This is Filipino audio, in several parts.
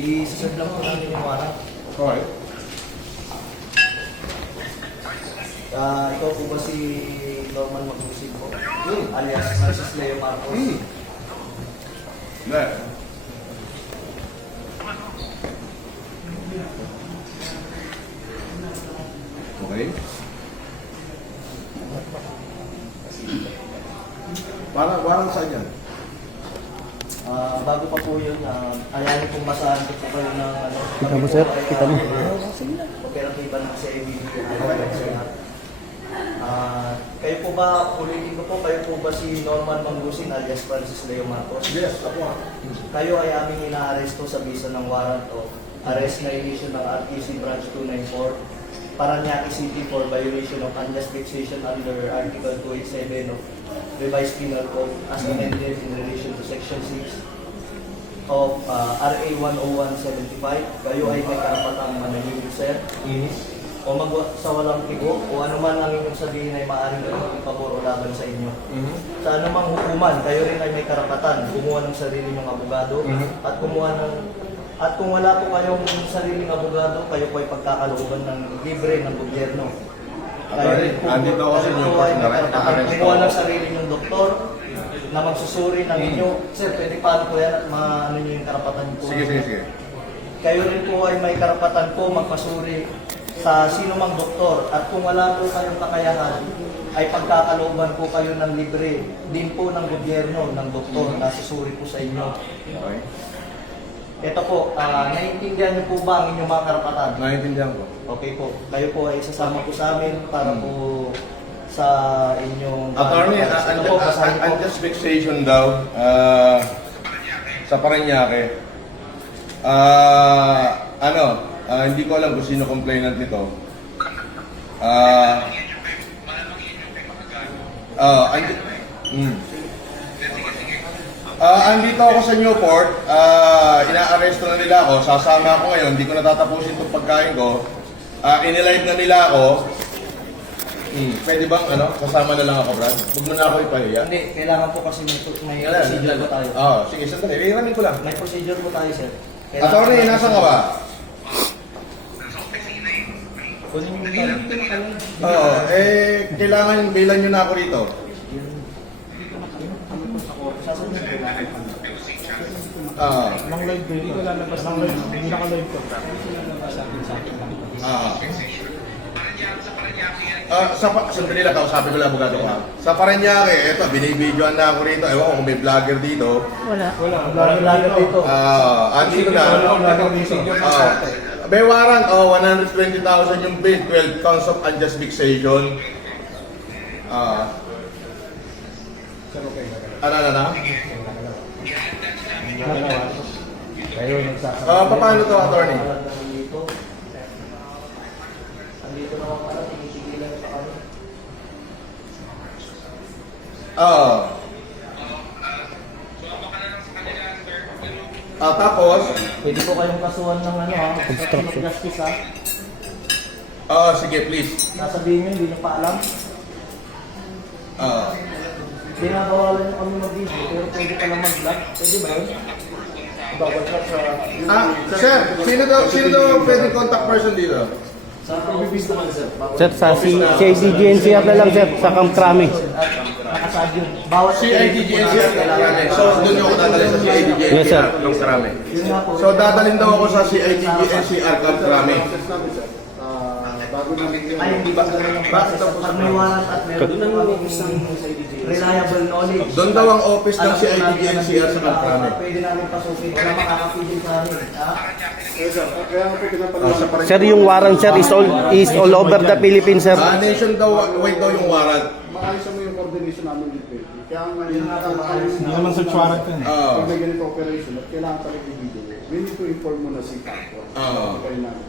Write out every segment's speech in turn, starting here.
I-send lang po namin yung warrant. Okay. Ikaw po ba si Norman Magusig po? Alias Francis Leo Marcos? Hindi. Okay. Parang saan yan? Bago pa po yun, ayahin pong basahan ko po kayo ng ano. Kita mo, sir? Kita mo? Operatiba ng CIBD. Kayo po ba, ulitin ko po, kayo po ba si Norman Mangusing alias Francis Leo Marcos? Yes, ako nga. Kayo ay aming inaaresto sa bisa ng warrant of arrest na issue ng RTC Branch 294 Paranaque City for violation of unjust vexation under Article 287 of Revised Penal Code as amended in relation to Section 6 of RA 10175. Kayo ay may karapatang manahimik, sir. O sa walang tigo o anuman ang inyong sabihin ay maaaring gawing pabor o laban sa inyo. Sa anumang hukuman, kayo rin ay may karapatan kumuha ng sarili nyong abogado at kumuha ng kung wala po kayong sariling abogado, kayo po ay pagkakalooban ng libre ng gobyerno. Kayo rin po, andito ako sa inyo po ay may personal, karapatan kumuha ng sarili nyong doktor na magsusuri ng inyo. Sir, pwede paano po yan at maano nyo yung karapatan po? Sige. Kayo rin po ay may karapatan po magpasuri sa sino mang doktor at kung wala po kayong kakayahan ay pagkakalooban po kayo ng libre din po ng gobyerno ng doktor na susuri po sa inyo. Okay. Ito po, naiintindihan niyo po ba ang inyong mga karapatan? Naiintindihan ko. Okay po, kayo po ay isasama po sa amin para po sa inyong... Attorney, ito po, basahin po. unjust vexation daw sa Paranaque. Hindi ko alam kung sino complainant nito. Andito ako sa Newport, ina-arresto na nila ako, sasama ako ngayon, hindi ko natatapusin itong pagkain ko. Inilive na nila ako. Pwede bang kasama na lang ako, Brad? Huwag mo na ako ipahiya. Hindi, kailangan po kasi may procedure po tayo. Sige, sandali. Iramin ko lang. May procedure po tayo, sir. Attorney, nasaan ka ba? Kunin mo tayo. Kailangan bilan nyo na ako rito. Nang live ko, hindi ko lalabas ng live. Hindi naka-live ko. Sandali lang, kausapin ko lang abogado ko. Sa Paranaque, eto, binibidyoan na ako rito. Ewan ko kung may vlogger dito. Vlogger dito. Andito na. May warrant, 120,000 yung bill, 12 counts of unjust vexation. Ano? Kayo nagsasabi. Paano to, attorney? Andito naman pala, tinitigilan pa kami. Tapos? Pwede po kayong kasuhan ng construction justice Sige, please. Sasabihin nyo, hindi nyo pa alam. Ginagawalan nyo kami mag-video, pero pwede pa lang mag-vlog. Pwede ba yun? Bawal ka sa... Sir, sino daw pwede contact person dito? Sa pag-bibis naman, sir. Sir, sa CIDG-NCR na lang, sir. Sa Camp Crame. Nakasad yun. Bawat CIDG-NCR kailangan. So, doon ako dadalhin sa CIDG-NCR. Yes, sir. Ng Krame. Yun nga po. So, dadalhin daw ako sa CIDG-NCR Camp Krame. Ay, hindi ba ganun yung process? Pag may warrant at meron doon ang reliable knowledge. Doon daw ang office ng CIDG-NCR sa Camp Krame. Pwede namin pasukin. Wala makakapigil sa amin. Sir, yung warrant, sir, is all over the Philippines, sir. Nationwide daw yung warrant. Maayos mo yung coordination namin dito. Kaya nga Yun nga po, maayos Hindi naman search warrant yun. pag may ganito operation at kailangan talaga i-video, we need to inform mo na si Taco. Kayo namin.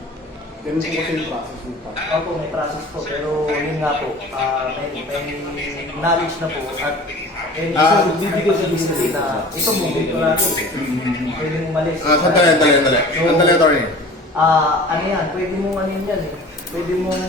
Ganun po kasi yung process ng Taco. Opo, may process po. Pero yun nga po, may knowledge na po. At bibigay sa business na ito mo, dito natin. Pwede mong malis. Sandali, attorney. Ano yan, pwede mong ano yan eh. Pwede mong